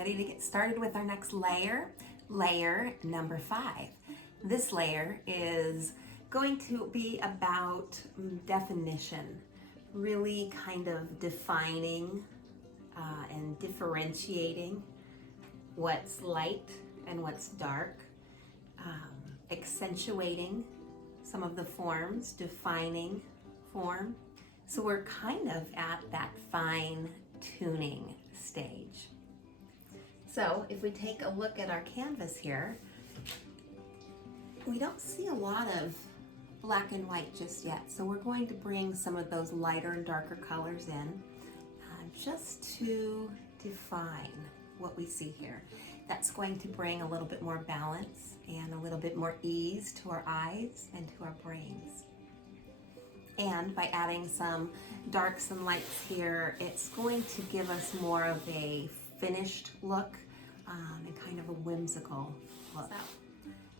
ready to get started with our next layer, layer number 5. This layer is going to be about definition, really kind of defining and differentiating what's light and what's dark, accentuating some of the forms, defining form. So we're kind of at that fine tuning stage. So if we take a look at our canvas here, we don't see a lot of black and white just yet. So we're going to bring some of those lighter and darker colors in just to define what we see here. That's going to bring a little bit more balance and a little bit more ease to our eyes and to our brains. And by adding some darks and lights here, it's going to give us more of a finished look and kind of a whimsical look. So,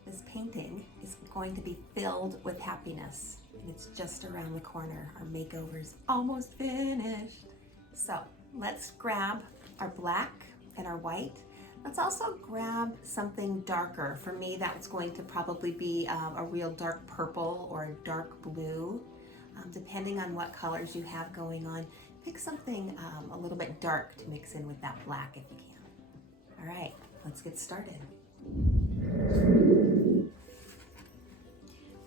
this painting is going to be filled with happiness, and it's just around the corner. Our makeover's almost finished. So let's grab our black and our white. Let's also grab something darker. For me, that's going to probably be a real dark purple or a dark blue. Depending on what colors you have going on, pick something a little bit dark to mix in with that black if you can. All right, let's get started.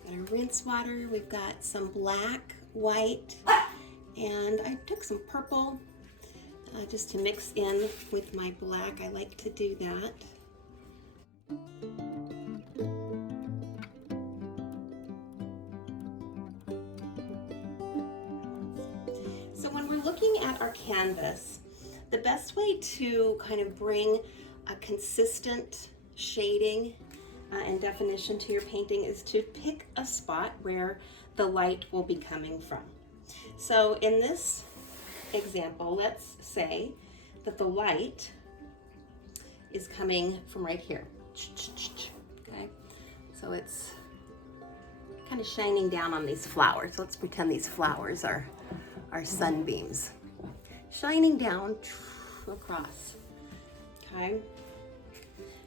Got our rinse water, we've got some black, white, and I took some purple just to mix in with my black. I like to do that. So when we're looking at our canvas, the best way to kind of bring a consistent shading and definition to your painting is to pick a spot where the light will be coming from. So in this example, let's say that the light is coming from right here. Okay, so it's kind of shining down on these flowers. Let's pretend these flowers are sunbeams shining down across. Okay,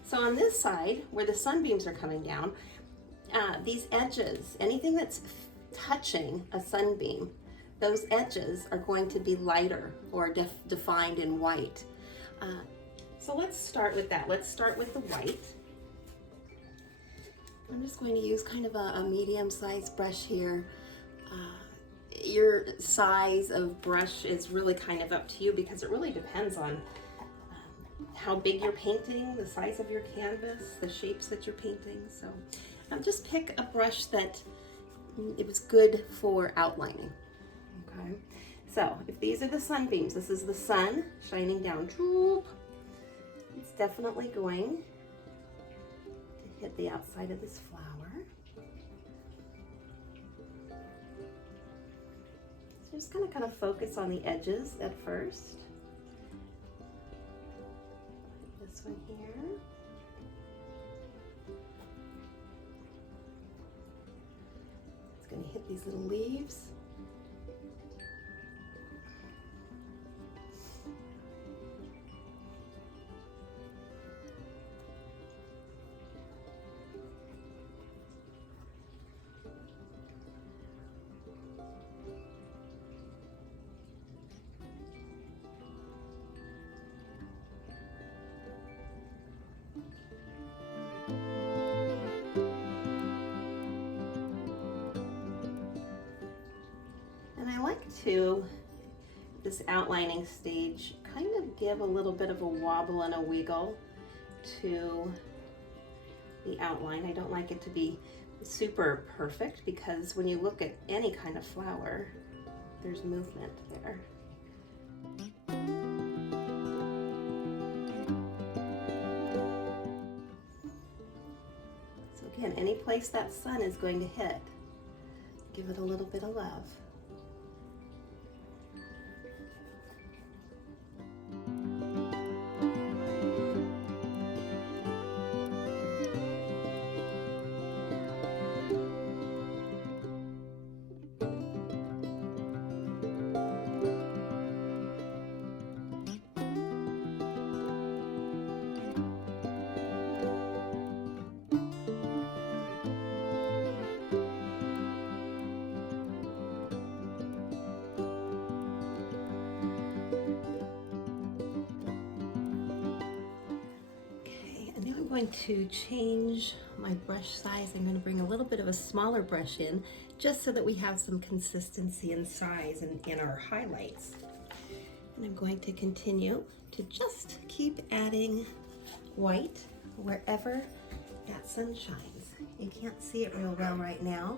so on this side where the sunbeams are coming down, these edges, anything that's touching a sunbeam, those edges are going to be lighter or defined in white. So let's start with that. Let's start with the white. I'm just going to use kind of a medium-sized brush here. Your size of brush is really kind of up to you because it really depends on how big you're painting, the size of your canvas, the shapes that you're painting. So just pick a brush that it was good for outlining. Okay, so if these are the sunbeams, this is the sun shining down. It's definitely going to hit the outside of this flower. So just kind of focus on the edges at first. This one here. It's going to hit these little leaves. I like to, this outlining stage, kind of give a little bit of a wobble and a wiggle to the outline. I don't like it to be super perfect because when you look at any kind of flower, there's movement there. So again, any place that sun is going to hit, give it a little bit of love. I'm going to change my brush size. I'm going to bring a little bit of a smaller brush in just so that we have some consistency and size in our highlights. And I'm going to continue to just keep adding white wherever that sun shines. You can't see it real well right now,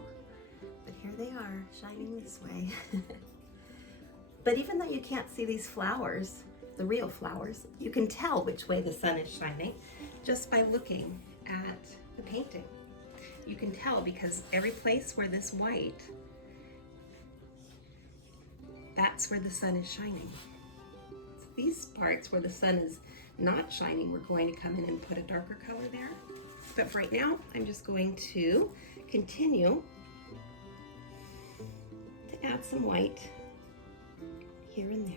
but here they are shining this way. But even though you can't see these flowers, the real flowers, you can tell which way the sun is shining just by looking at the painting. You can tell because every place where this white, that's where the sun is shining. So these parts where the sun is not shining, we're going to come in and put a darker color there. But for right now, I'm just going to continue to add some white here and there.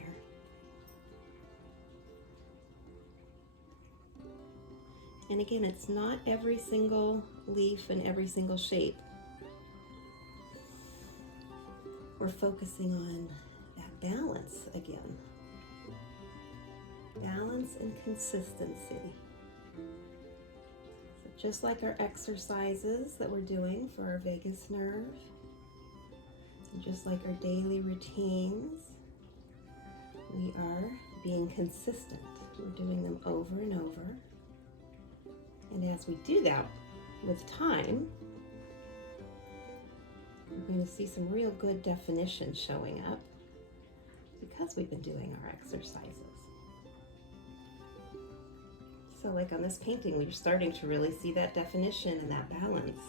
And again, it's not every single leaf and every single shape. We're focusing on that balance again. Balance and consistency. So just like our exercises that we're doing for our vagus nerve, and just like our daily routines, we are being consistent. We're doing them over and over. And as we do that with time, we're going to see some real good definition showing up because we've been doing our exercises. So like on this painting, we're starting to really see that definition and that balance.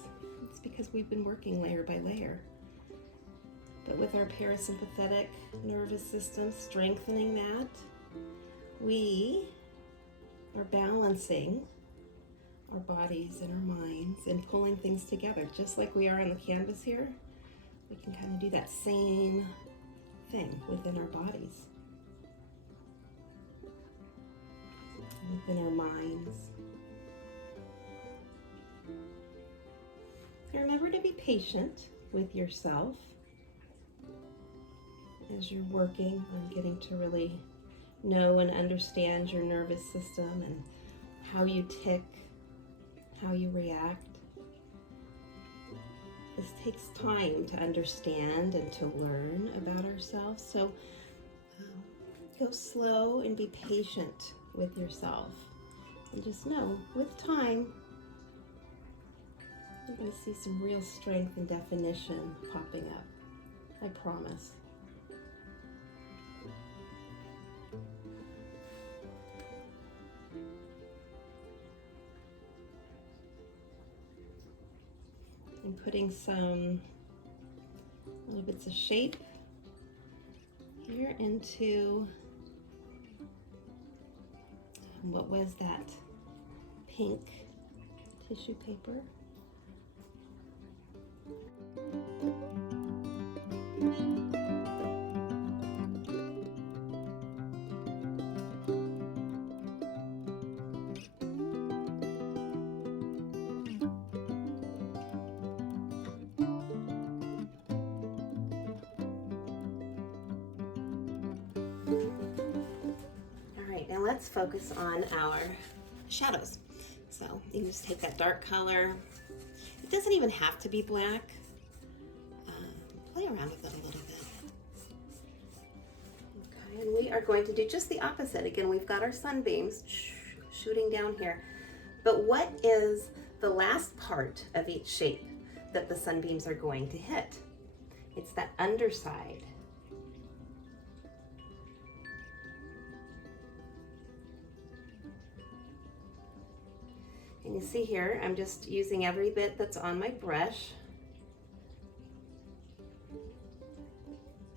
It's because we've been working layer by layer. But with our parasympathetic nervous system, strengthening that, we are balancing our bodies and our minds and pulling things together. Just like we are on the canvas here, we can kind of do that same thing within our bodies, within our minds. And remember to be patient with yourself as you're working on getting to really know and understand your nervous system and how you tick, how you react. This takes time to understand and to learn about ourselves. So go slow and be patient with yourself. And just know, with time, you're going to see some real strength and definition popping up. I promise. I'm putting some little bits of shape here into what was that pink tissue paper. Now let's focus on our shadows. So you can just take that dark color. It doesn't even have to be black. Play around with it a little bit. Okay, and we are going to do just the opposite. Again, we've got our sunbeams shooting down here. But what is the last part of each shape that the sunbeams are going to hit? It's that underside. And you see here, I'm just using every bit that's on my brush.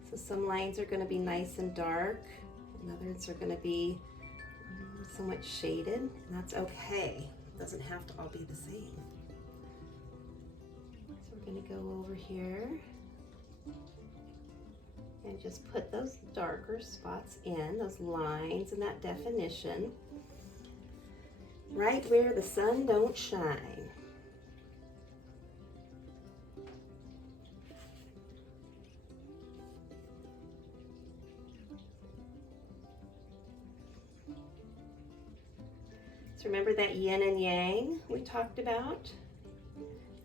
So some lines are going to be nice and dark, and others are going to be somewhat shaded, and that's okay. It doesn't have to all be the same. So we're going to go over here and just put those darker spots in, those lines and that definition, right where the sun don't shine. It's So remember that yin and yang we talked about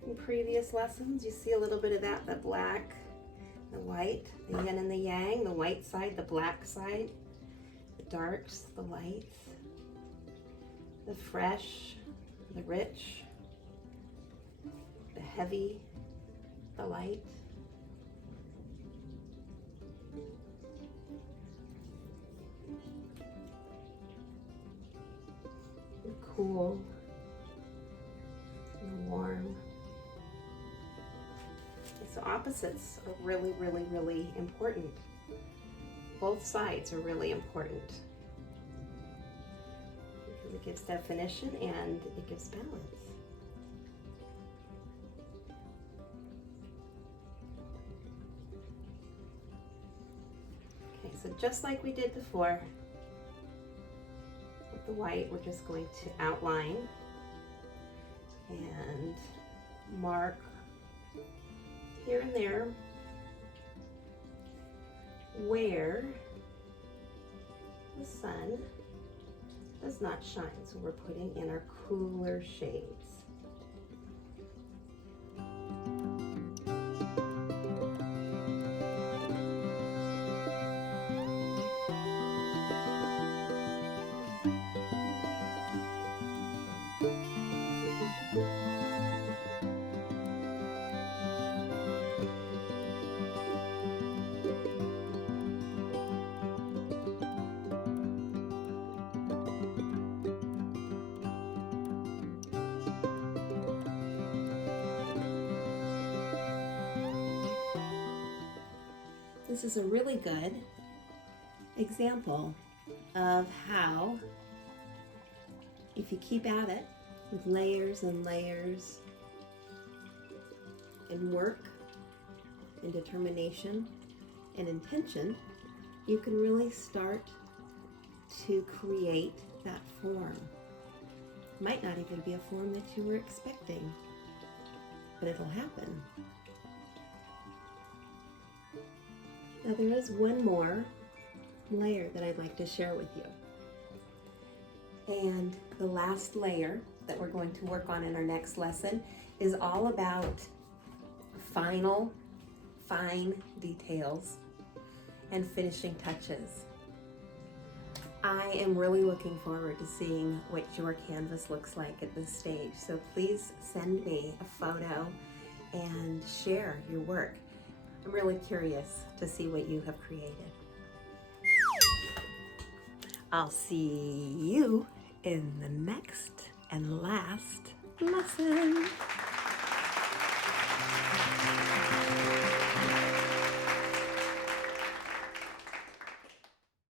in previous lessons? You see a little bit of that, the black, the white, the yin and the yang, the white side, the black side, the darks, the lights, the fresh, the rich, the heavy, the light. The cool, the warm. So opposites are really, really, really important. Both sides are really important because it gives definition and it gives balance. Okay, so just like we did before with the white, we're just going to outline and mark here and there where the sun does not shine. So we're putting in our cooler shades. This is a really good example of how, if you keep at it with layers and layers and work and determination and intention, you can really start to create that form. It might not even be a form that you were expecting, but it'll happen. Now there is one more layer that I'd like to share with you. And the last layer that we're going to work on in our next lesson is all about final, fine details and finishing touches. I am really looking forward to seeing what your canvas looks like at this stage. So please send me a photo and share your work. I'm really curious to see what you have created. I'll see you in the next and last lesson.